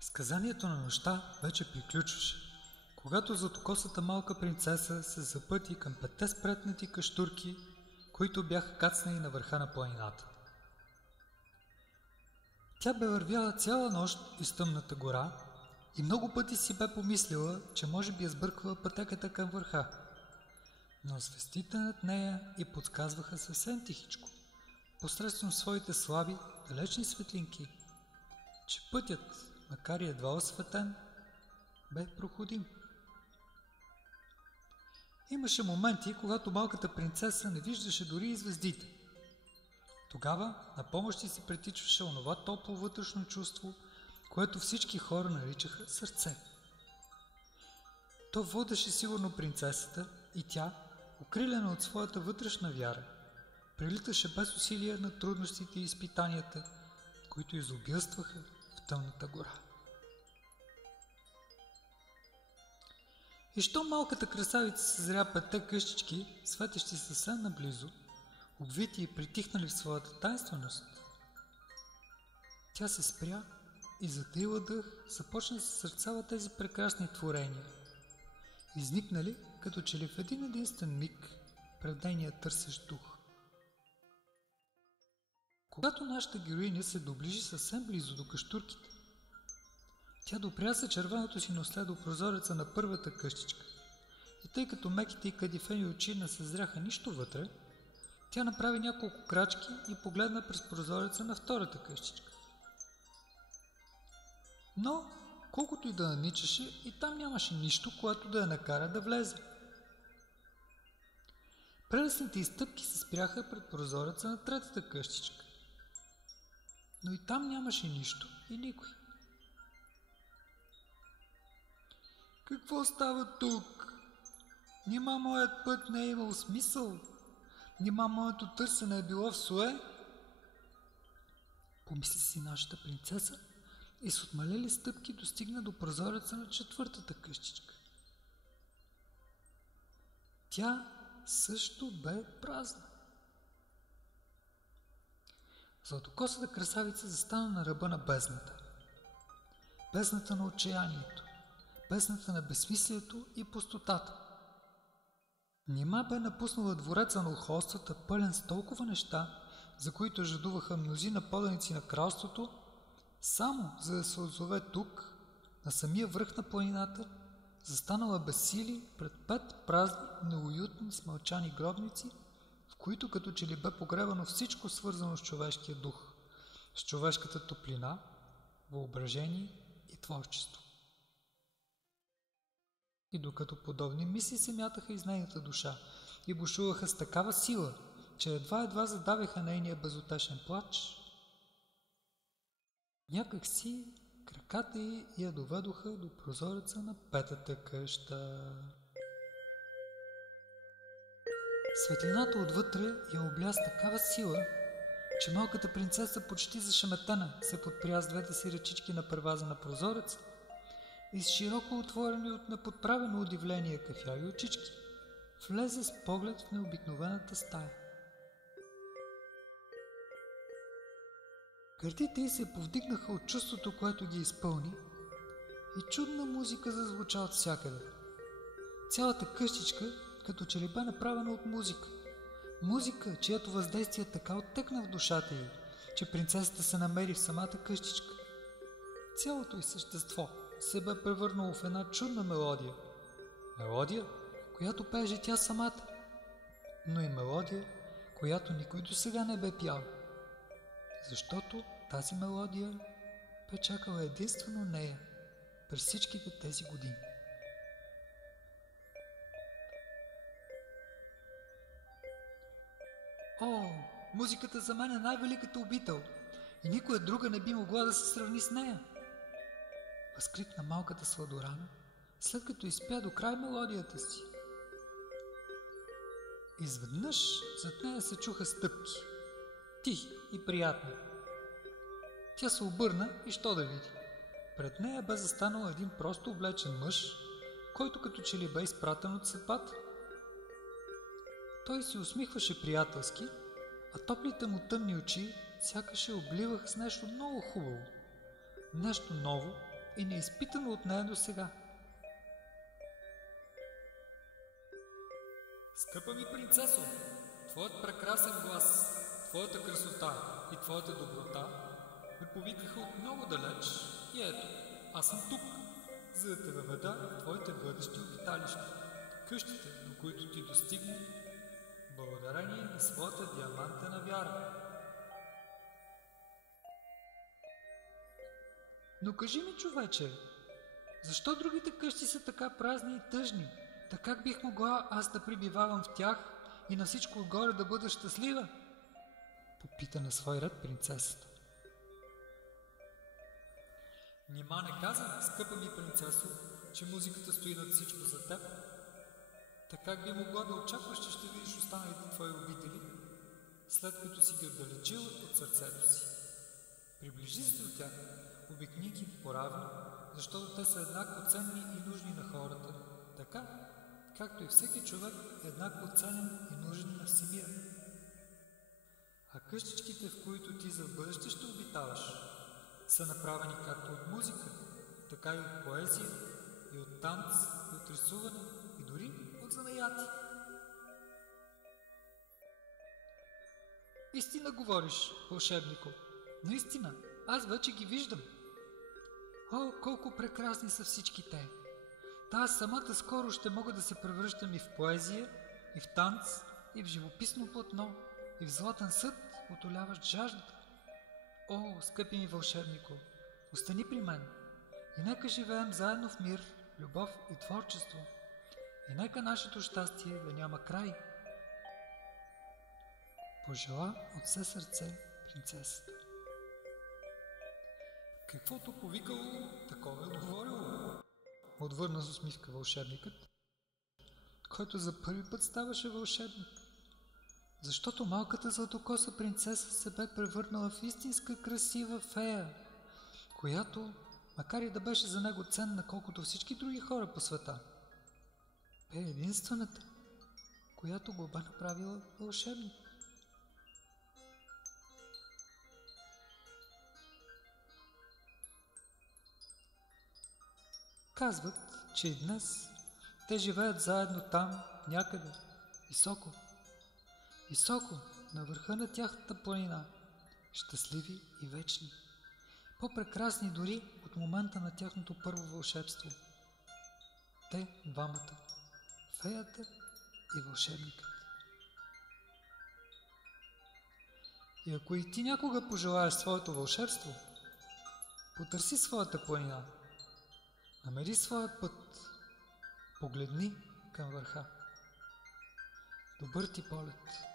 Сказанието на нощта вече приключваше, когато златокосата малка принцеса се запъти към 5 спретнати кащурки, които бяха кацнали на върха на планината. Тя бе вървяла цяла нощ из тъмната гора и много пъти си бе помислила, че може би е сбъркала пътеката към върха. Но звездите над нея й подсказваха съвсем тихичко, посредством своите слаби, далечни светлинки, че пътят, макар и едва осветен, бе проходим. Имаше моменти, когато малката принцеса не виждаше дори и звездите. Тогава на помощ си притичваше онова топло вътрешно чувство, което всички хора наричаха сърце. То водеше сигурно принцесата и тя, укрилена от своята вътрешна вяра, прелиташе без усилие на трудностите и изпитанията, които изобилстваха в тъмната гора. И що малката красавица съзря 5 къщички, светещи съвсем наблизо, обвити и притихнали в своята тайнственост, тя се спря и затаила дъх започна да съзерцава тези прекрасни творения, изникнали като че ли в един единствен миг пред нейния търсещ дух. Когато нашата героиня се доближи съвсем близо до кащурките, тя допря се червеното си носле до прозореца на първата къщичка и тъй като меките и кадифени очи не съзряха нищо вътре, тя направи няколко крачки и погледна през прозореца на втората къщичка. Но, колкото и да наничаше, и там нямаше нищо, което да я накара да влезе. Прелесните изстъпки се спряха пред прозореца на третата къщичка. Но и там нямаше нищо и никой. Какво става тук? Нима моят път не е имал смисъл? Нима моето търсене е било в суе? Помисли си нашата принцеса и с отмалели стъпки достигна до прозореца на четвъртата къщичка. Тя също бе празна. Златокосата красавица застана на ръба на бездната. Бездната на отчаянието, бездната на безсмислието и пустотата. Нима бе напуснала двореца на ухолствата, пълен с толкова неща, за които жадуваха мнозина поданици на кралството, само за да се озове тук, на самия връх на планината, застанала без сили пред 5 празни, неуютни, смълчани гробници, в които като че ли бе погребано всичко свързано с човешкия дух, с човешката топлина, въображение и творчество. И докато подобни мисли се мятаха из нейната душа и бушуваха с такава сила, че едва задавяха нейния безутешен плач, някак си краката й я доведоха до прозореца на 5-та къща. Светлината отвътре я обля с такава сила, че малката принцеса почти зашеметена се подпря с двете си ръчички на първаза на прозореца и с широко отворени от неподправено удивление кафяви очички влезе с поглед в необикновената стая. Гърдите й се повдигнаха от чувството, което ги изпълни, и чудна музика зазвуча от всякъде. Цялата къщичка като че ли бе направена от музика. Музика, чието въздействие така оттъкна в душата й, че принцесата се намери в самата къщичка. Цялото й същество се бе превърнало в една чудна мелодия. Мелодия, която пееше тя самата, но и мелодия, която никой досега не бе пял. Защото тази мелодия бе чакала единствено нея през всичките тези години. О, музиката за мен е най-великата обител и никоя друга не би могла да се сравни с нея! Възкликна малката сладорана, след като изпя до край мелодията си. Изведнъж зад нея се чуха стъпки, тихи и приятни. Тя се обърна и що да види? Пред нея бе застанал един просто облечен мъж, който като че ли бе изпратен от съдбата. Той се усмихваше приятелски, а топлите му тъмни очи сякаш я обливах с нещо много хубаво, нещо ново и неизпитано от нея до сега. Скъпа ми принцесо, твоят прекрасен глас, твоята красота и твоята доброта ме повикаха от много далеч и ето, аз съм тук, за да те въведа в твоите бъдещи обиталища, къщите, до които ти достигне, благодарение на своята диамантена вяра. Но кажи ми, човече, защо другите къщи са така празни и тъжни? Та как бих могла аз да прибивавам в тях и на всичко отгоре да бъда щастлива? Попита на свой ред принцесата. Нима не каза, скъпа ми принцесо, че музиката стои над всичко за теб? Така как би могла да очакваш, че ще видиш останалите твои обители, след като си ги отдалечила от сърцето си? Приближи се до тях, обикни ги поравно, защото те са еднакво ценни и нужни на хората, така, както и всеки човек е еднакво ценен и нужен на всемира. А къщичките, в които ти за бъдеще ще обитаваш, са направени както от музика, така и от поезия, и от танц, и от рисуване, и дори от занаяти. Истина говориш, вълшебнико. Наистина, аз вече ги виждам. О, колко прекрасни са всички те! Та аз самата скоро ще мога да се превръщам и в поезия, и в танц, и в живописно платно, и в златен съд, утоляващ жаждата. О, скъпи ми вълшебнико, остани при мен и нека живеем заедно в мир, любов и творчество. И нека нашето щастие да няма край. Пожела от все сърце принцесата. Каквото повикало, такова е отговорило. Отвърна с усмивка вълшебникът, който за първи път ставаше вълшебник. Защото малката златокоса принцеса се бе превърнала в истинска красива фея, която, макар и да беше за него ценна колкото всички други хора по света, бе единствената, която го бе направила вълшебник. Казват, че и днес те живеят заедно там, някъде, високо, високо, на върха на тяхната планина, щастливи и вечни, по-прекрасни дори от момента на тяхното първо вълшебство. Те двамата, феята и вълшебникът. И ако и ти някога пожелаеш своето вълшебство, потърси своята планина, намери своя път, погледни към върха. Добър ти полет!